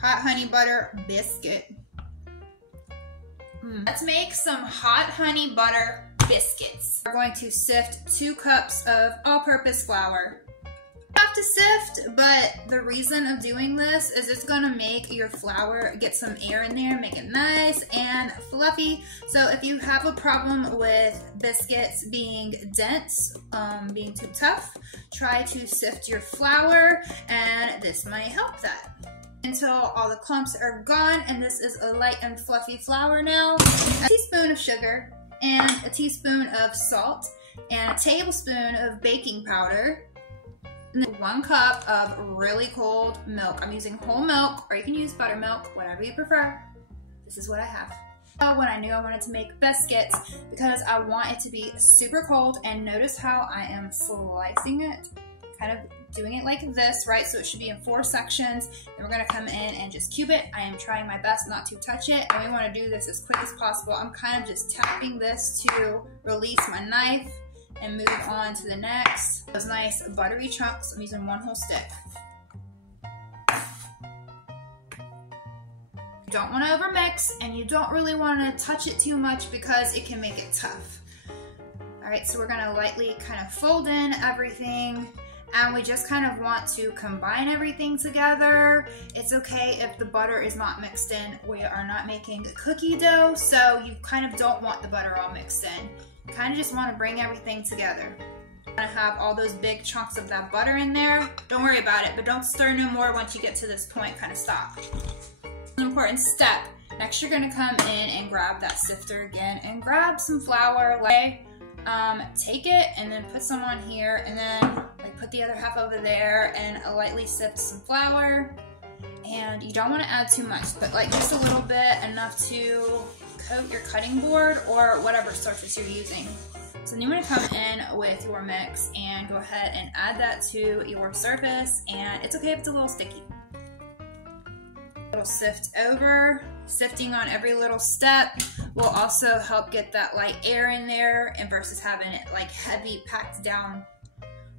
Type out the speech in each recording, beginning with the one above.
hot honey butter biscuit. Let's make some hot honey butter biscuits. We're going to sift 2 cups of all-purpose flour. You have to sift, but the reason of doing this is it's gonna make your flour get some air in there, make it nice and fluffy. So if you have a problem with biscuits being dense, being too tough, try to sift your flour, and this might help that. Until all the clumps are gone, and this is a light and fluffy flour now. A teaspoon of sugar, and a teaspoon of salt, and a tablespoon of baking powder, and then 1 cup of really cold milk. I'm using whole milk, or you can use buttermilk, whatever you prefer. This is what I have. When I knew I wanted to make biscuits, because I want it to be super cold, and notice how I am slicing it, kind of doing it like this, right? So it should be in 4 sections. Then we're gonna come in and just cube it. I am trying my best not to touch it, and we wanna do this as quick as possible. I'm kind of just tapping this to release my knife and move on to the next. Those nice buttery chunks, I'm using 1 whole stick. You don't wanna overmix, and you don't really wanna touch it too much because it can make it tough. All right, so we're gonna lightly kind of fold in everything, and we just kind of want to combine everything together. It's okay if the butter is not mixed in. We are not making cookie dough, so you kind of don't want the butter all mixed in. You kind of just want to bring everything together. You're gonna have all those big chunks of that butter in there. Don't worry about it, but don't stir no more. Once you get to this point, kind of stop. An important step. Next, you're gonna come in and grab that sifter again and grab some flour. Take it and then put some on here, and then put the other half over there, and lightly sift some flour. And you don't want to add too much, but just a little bit, enough to coat your cutting board or whatever surface you're using. So then you want to come in with your mix and go ahead and add that to your surface, and it's okay if it's a little sticky. It'll sift over. Sifting on every little step will also help get that light air in there, and versus having it heavy packed down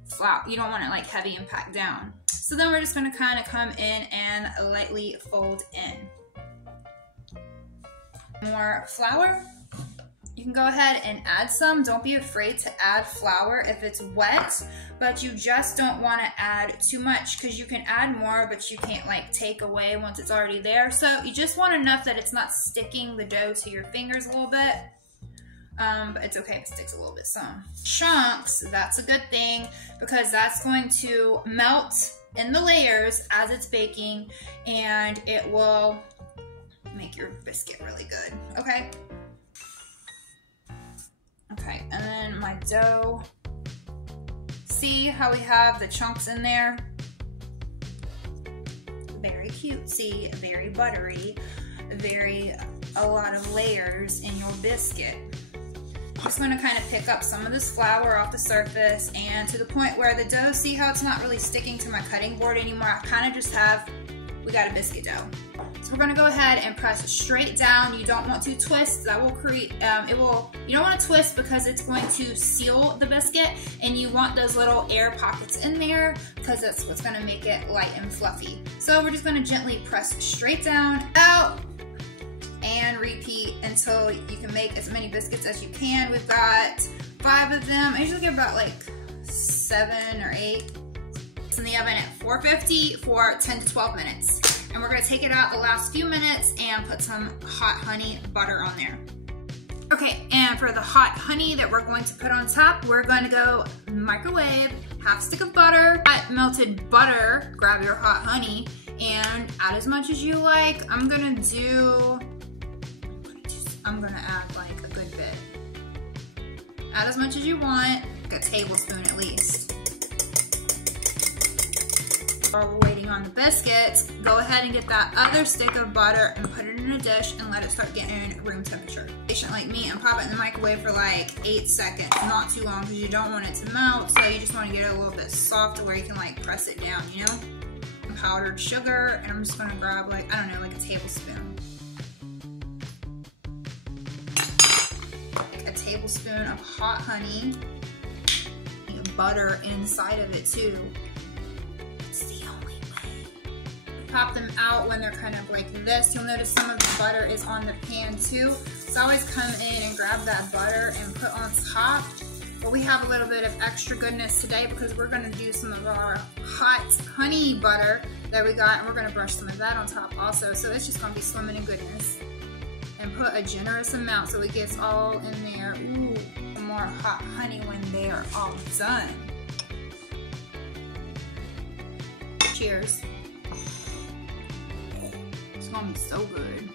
flour. You don't want it heavy and packed down. So then we're just gonna kind of come in and lightly fold in. More flour. You can go ahead and add some. Don't be afraid to add flour if it's wet, but you just don't want to add too much, because you can add more, but you can't take away once it's already there. So you just want enough that it's not sticking the dough to your fingers a little bit. But it's okay if it sticks a little bit some. Chunks, that's a good thing, because that's going to melt in the layers as it's baking, and it will make your biscuit really good, okay? Okay, and then my dough. See how we have the chunks in there? Very cutesy, very buttery, a lot of layers in your biscuit. I'm just going to kind of pick up some of this flour off the surface, and to the point where the dough, see how it's not really sticking to my cutting board anymore? I kind of just we got a biscuit dough. So we're going to go ahead and press straight down. You don't want to twist. That will create, you don't want to twist because it's going to seal the biscuit, and you want those little air pockets in there because that's what's going to make it light and fluffy. So we're just going to gently press straight down, out, and repeat until you can make as many biscuits as you can. We've got 5 of them. I usually get about 7 or 8. It's in the oven at 450 for 10 to 12 minutes. And we're gonna take it out the last few minutes and put some hot honey butter on there. Okay, and for the hot honey that we're going to put on top, we're going to go microwave, half stick of butter, add melted butter, grab your hot honey, and add as much as you like. I'm gonna add a good bit. Add as much as you want, a tablespoon at least. While we're waiting on the biscuits, go ahead and get that other stick of butter and put it in a dish and let it start getting room temperature. Patient like me, and pop it in the microwave for 8 seconds, not too long, because you don't want it to melt, so you just want to get it a little bit soft to where you can press it down, you know? And powdered sugar, and I'm just going to grab I don't know, a tablespoon. A tablespoon of hot honey, butter inside of it too. pop them out when they're kind of like this. You'll notice some of the butter is on the pan too. So I always come in and grab that butter and put on top. But we have a little bit of extra goodness today because we're gonna do some of our hot honey butter that we got, and we're gonna brush some of that on top also. So it's just gonna be swimming in goodness. And put a generous amount so it gets all in there. Ooh, more hot honey when they are all done. Cheers. It's gonna be so good.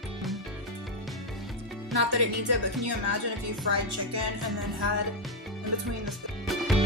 Not that it needs it, but can you imagine if you fried chicken and then had in between the